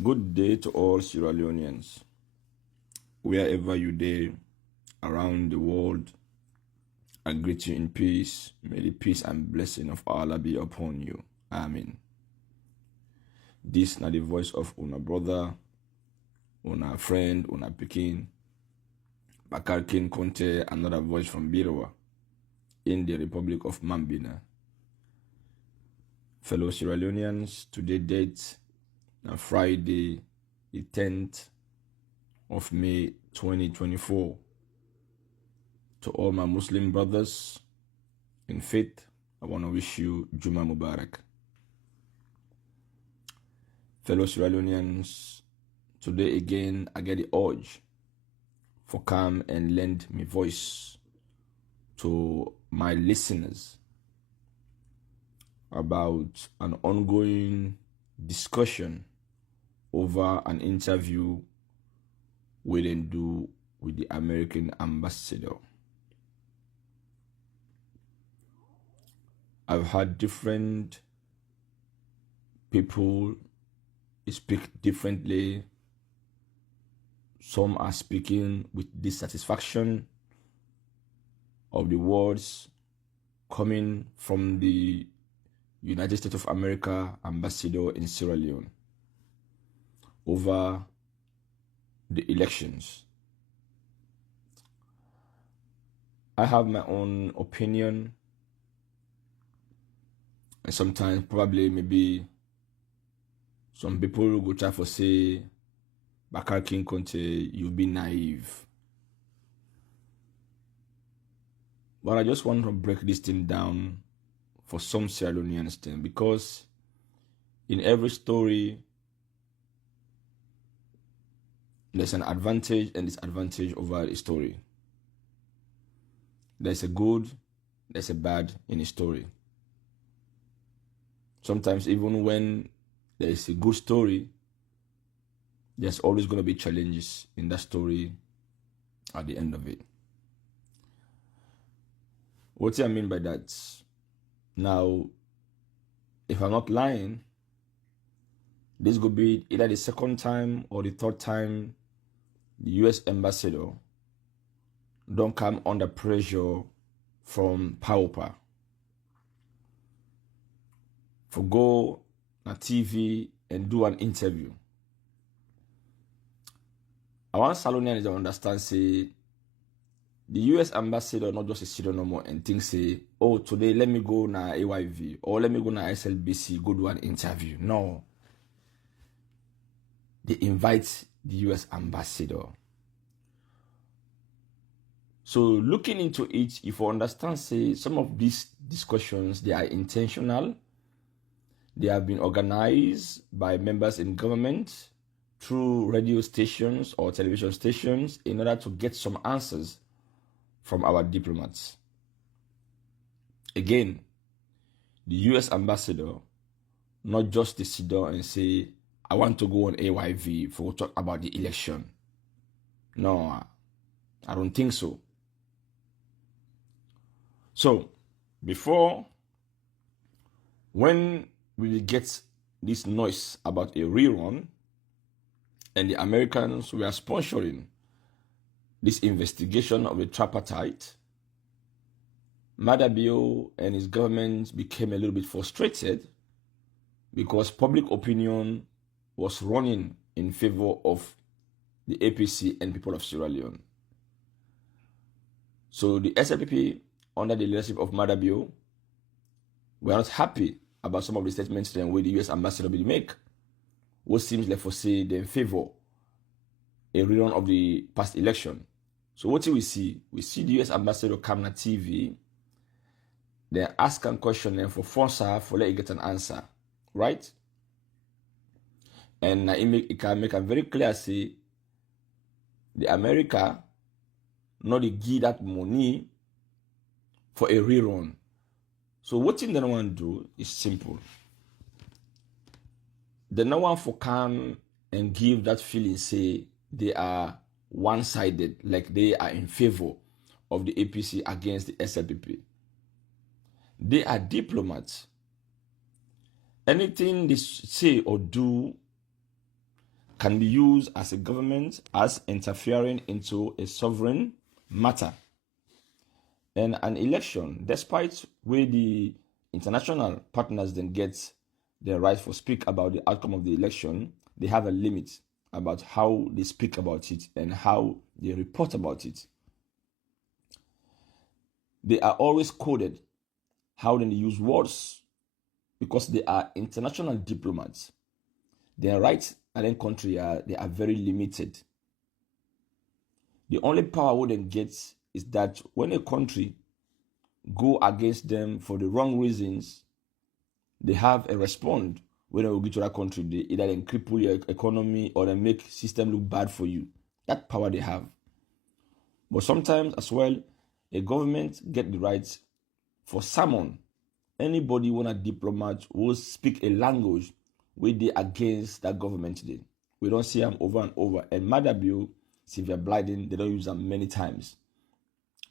Good day to all Sierra Leoneans, wherever you are around the world. I greet you in peace. May the peace and blessing of Allah be upon you. Amen. This is not the voice of una brother, una friend, una pikin, Bakarr Conteh, another voice from Birawa in the Republic of Mambina. Fellow Sierra Leoneans, today date Friday, the 10th of May 2024. To all my Muslim brothers in faith, I want to wish you Juma Mubarak. Fellow Sierra Leoneans, today again I get the urge for come and lend my voice to my listeners about an ongoing discussion over an interview we didn't do with the American ambassador. I've had different people speak differently. Some are speaking with dissatisfaction of the words coming from the United States of America ambassador in Sierra Leone over the elections. I have my own opinion, and sometimes probably maybe some people go try to say, Bakarr Conteh, you've been naive. But I just want to break this thing down for some Sierra Leoneans thing, because in every story there's an advantage and disadvantage over a story. There's a good, there's a bad in a story. Sometimes even when there is a good story, there's always going to be challenges in that story at the end of it. What do I mean by that? Now, if I'm not lying, this could be either the second time or the third time the U.S. ambassador don't come under pressure from power for go on TV and do an interview. I want Salonians to understand, say, the U.S. ambassador not just a sit no more and think, say, oh, today let me go na AYV or let me go na SLBC, go do an interview. No. They invite the U.S. ambassador. So looking into it, if you understand, say, some of these discussions, they are intentional. They have been organized by members in government through radio stations or television stations in order to get some answers from our diplomats. Again, the U.S. ambassador, not just to sit down and say, I want to go on AYV for talk about the election. No, I don't think so. So, when we get this noise about a rerun, and the Americans were sponsoring this investigation of the Tripartite, Madabio and his government became a little bit frustrated because public opinion was running in favor of the APC and people of Sierra Leone. So the SLPP, under the leadership of Madabio, were not happy about some of the statements that the U.S. ambassador will make, what seems like for say they favor a rerun of the past election. So what do we see? We see the U.S. ambassador come on TV, then ask a question and for Fonsa for let you get an answer, right? And it can make a very clear say the America not to give that money for a rerun. So what thing they don't want to do is simple. They don't want to come and give that feeling, say they are one-sided, like they are in favor of the APC against the SLPP. They are diplomats. Anything they say or do can be used as a government as interfering into a sovereign matter. And an election, despite where the international partners then get the right to speak about the outcome of the election, they have a limit about how they speak about it and how they report about it. They are always coded how they use words because they are international diplomats. Their rights in their country they are very limited. The only power they get is that when a country go against them for the wrong reasons, they have a response when they will get to that country. They either then cripple your economy or they make system look bad for you. That power they have. But sometimes as well, a government get the right for summon anybody when a diplomat will speak a language where they against that government today. We don't see them over and over. And Madabio, Sylvia Blyden, they don't use them many times.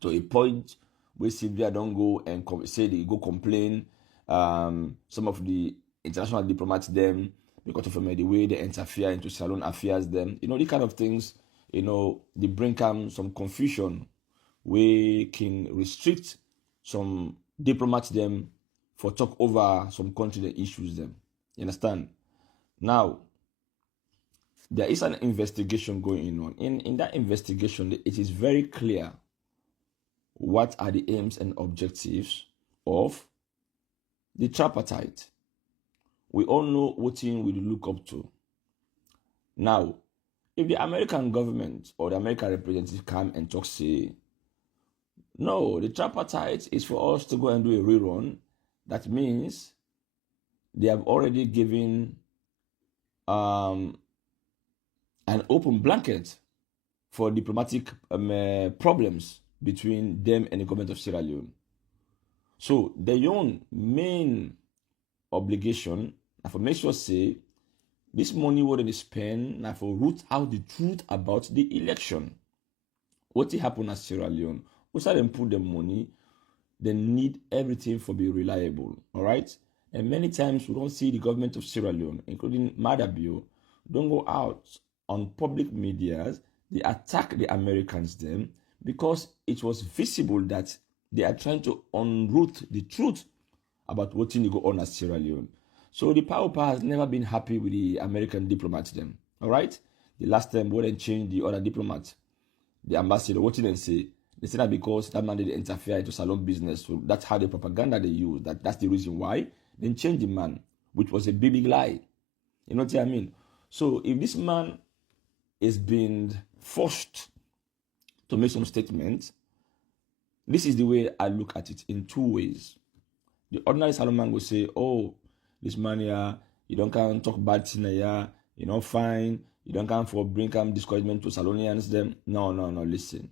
To a point where Sylvia don't go and say they go complain some of the international diplomats them because of the way they interfere into salon affairs them. These kind of things, they bring some confusion where can restrict some diplomats them for talk over some country that issues them. You understand? Now, there is an investigation going on. In that investigation, it is very clear what are the aims and objectives of the tripartite. We all know what thing we look up to. Now, if the American government or the American representative come and talk, say, no, the tripartite is for us to go and do a rerun, that means they have already given an open blanket for diplomatic problems between them and the government of Sierra Leone. So their own main obligation now for make sure say this money what they spend now for root out the truth about the election. What happened at Sierra Leone? Once they put the money, they need everything for be reliable. All right. And many times we don't see the government of Sierra Leone, including Madabio, don't go out on public media. They attack the Americans then because it was visible that they are trying to unroot the truth about what thing go on at Sierra Leone. So the power has never been happy with the American diplomats then. All right. The last time when they changed the other diplomat, the ambassador, what did they say? They said that because that man did interfere into salon business. So that's how the propaganda they use. That's the reason why. Then change the man, which was a big lie. You know what I mean? So if this man is being forced to make some statements, this is the way I look at it in two ways. The ordinary salon man will say, oh, this man here, you don't can talk bad thing here, you know, fine, you don't come for bring discouragement to Salonians them. No, listen.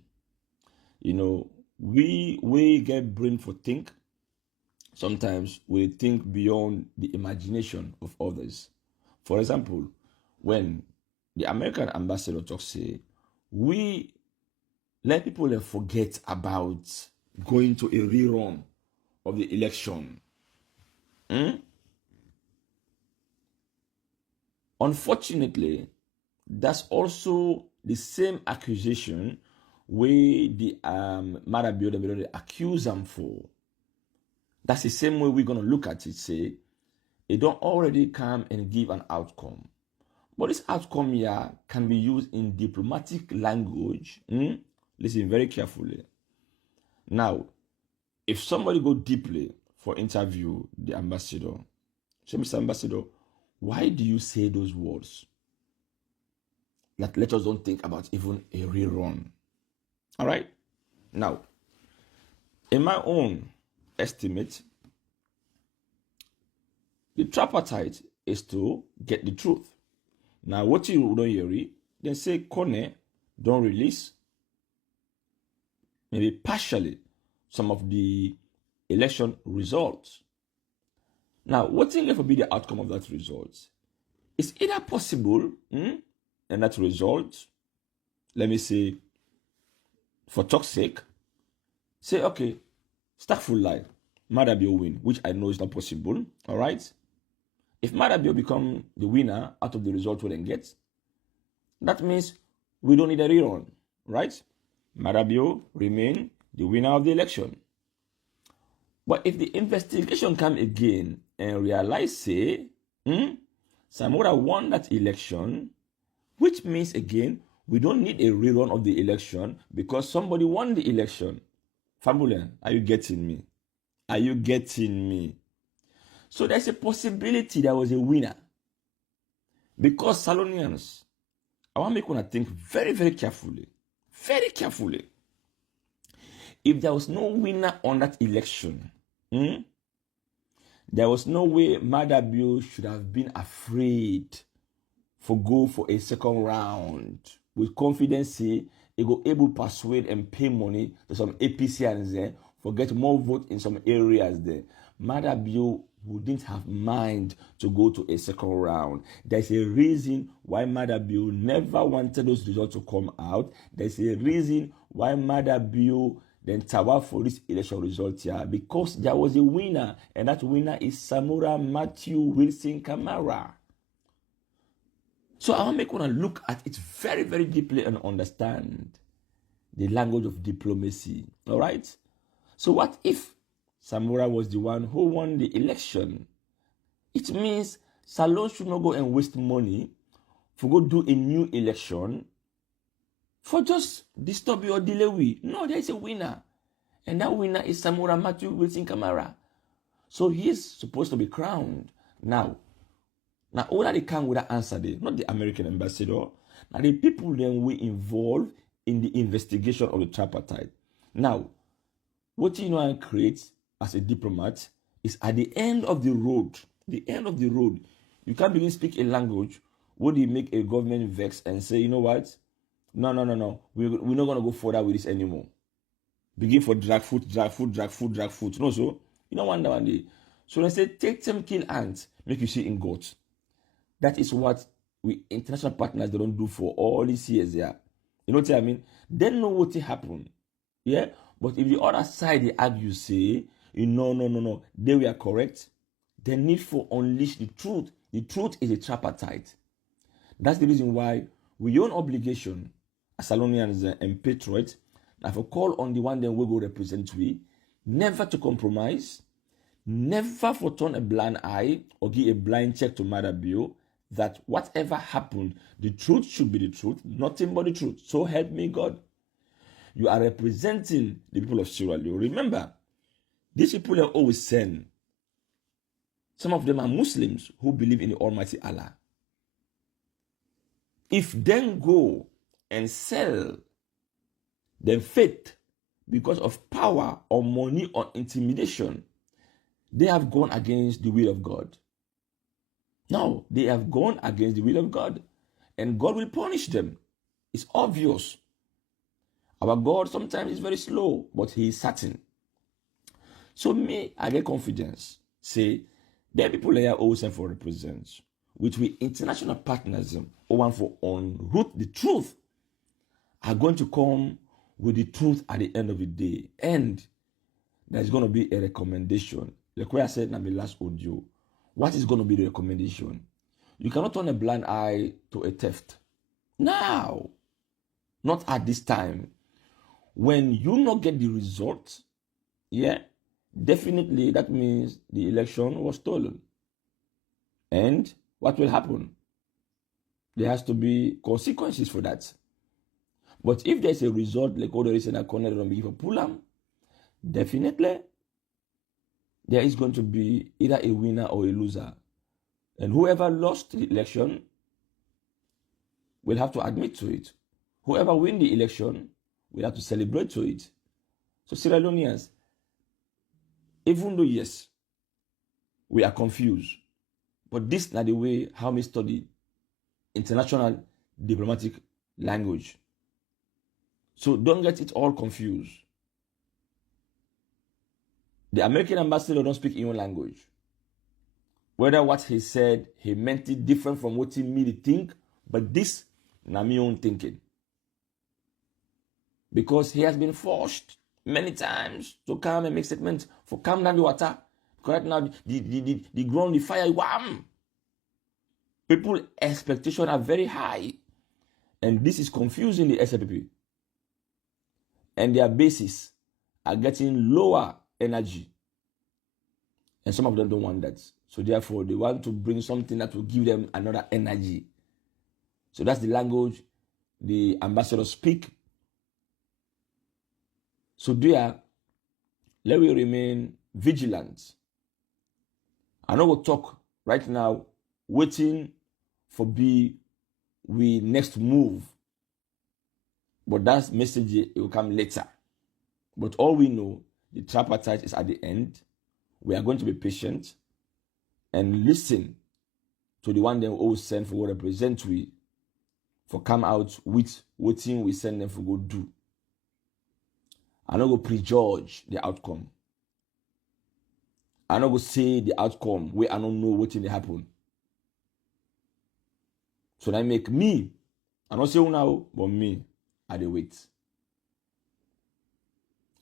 We get brain for think. Sometimes we think beyond the imagination of others. For example, when the American ambassador talks, say, we let people forget about going to a rerun of the election. Unfortunately, that's also the same accusation where the Marabio they accuse them for. That's the same way we're going to look at it, say, it don't already come and give an outcome. But this outcome here can be used in diplomatic language. Listen very carefully. Now, if somebody go deeply for interview the ambassador, say, Mr. Ambassador, why do you say those words? That let us don't think about even a rerun. All right? Now, in my own estimate, the tripartite is to get the truth. Now, what you don't hear, then say Conteh don't release maybe partially some of the election results. Now, what will ever be the outcome of that result? It's either possible, and that result, let me say, for talk's sake, say, okay, start full line, Madabio win, which I know is not possible, all right? If Madabio become the winner out of the result we then get, That means we don't need a rerun, right? Madabio remain the winner of the election. But if the investigation come again and realize, say, Samora won that election, which means again, we don't need a rerun of the election because somebody won the election. Fambulen, are you getting me? Are you getting me? So there's a possibility there was a winner. Because Salonians, I want to make one think very, very carefully. Very carefully. If there was no winner on that election, there was no way Madabio should have been afraid for go for a second round. With confidence, he go able to persuade and pay money to some APCs there for get more vote in some areas there. Madabio wouldn't have mind to go to a second round. There's a reason why Madabio never wanted those results to come out. There's a reason why Madabio then tower for this election result here, because there was a winner, and that winner is Samora Matthew Wilson Kamara. So I want to make one look at it very, very deeply and understand the language of diplomacy. All right? So what if Samora was the one who won the election? It means Salon should not go and waste money for go do a new election for just disturb or delay we. No, there is a winner. And that winner is Samora Matthew Wilson Kamara. So he is supposed to be crowned. Now all that they come with that answer there, not the American ambassador. Now the people then we involved in the investigation of the tripartite. Now, what you know and create as a diplomat is at the end of the road. The end of the road. You can't begin speak a language where you make a government vex and say, you know what? No. We're not going to go further with this anymore. Begin for drag foot. No, so you don't want that one day. So they say, take them, kill ants, make you see in God. That is what we international partners, they don't do for all these years. Yeah. You know what I mean? They know what will happen. Yeah. But if the other side, they argue, say, no, they were correct, they need for unleash the truth. The truth is a tripartite. That's the reason why we own obligation as Salonians and patriots, and for call on the one then we go represent we, never to compromise, never for turn a blind eye or give a blind check to Madabio, that whatever happened, the truth should be the truth, nothing but the truth. So help me God. You are representing the people of Sierra Leone. Remember, these people are always sent. Some of them are Muslims who believe in the Almighty Allah. If then go and sell their faith because of power or money or intimidation, they have gone against the will of God. Now, they have gone against the will of God, and God will punish them. It's obvious. Our God sometimes is very slow, but he is certain. So me, I get confidence. Say, there are people here always send for represents, which we international partners who want for on root the truth, are going to come with the truth at the end of the day. And there's going to be a recommendation. Like what I said in the last audio, what is going to be the recommendation? You cannot turn a blind eye to a theft. Now, not at this time. When you not get the result, yeah, definitely that means the election was stolen. And what will happen? There has to be consequences for that. But if there's a result, like all the reason I connected on behalf of Pulam, definitely there is going to be either a winner or a loser. And whoever lost the election will have to admit to it. Whoever win the election will have to celebrate to it. So Sierra Leoneans, even though yes, we are confused, but this is not the way how we study international diplomatic language. So don't get it all confused. The American ambassador don't speak your language. Whether what he said, he meant it different from what he made it think, but this, na my own thinking. Because he has been forced many times to come and make statements for calm down the water. Because right now, the ground, the fire, wham! People's expectations are very high. And this is confusing the SLPP. And their bases are getting lower energy. And some of them don't want that. So therefore, they want to bring something that will give them another energy. So that's the language the ambassadors speak. So there, let me remain vigilant. I know we'll talk right now, waiting for we next move. But that message, it will come later. But all we know, the tripartite is at the end. We are going to be patient and listen to the one they always send for what represent we for come out with what thing we send them for go do. I not go prejudge the outcome. I not go say the outcome where I don't know what thing they happen. So that make me, I not say now, but me, I dey wait.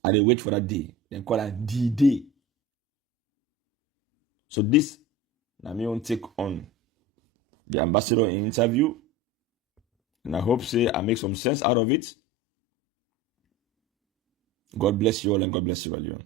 I dey wait for that day. Then call that D-Day. So this, now me on take on the ambassador in interview. And I hope say I make some sense out of it. God bless you all and God bless you all.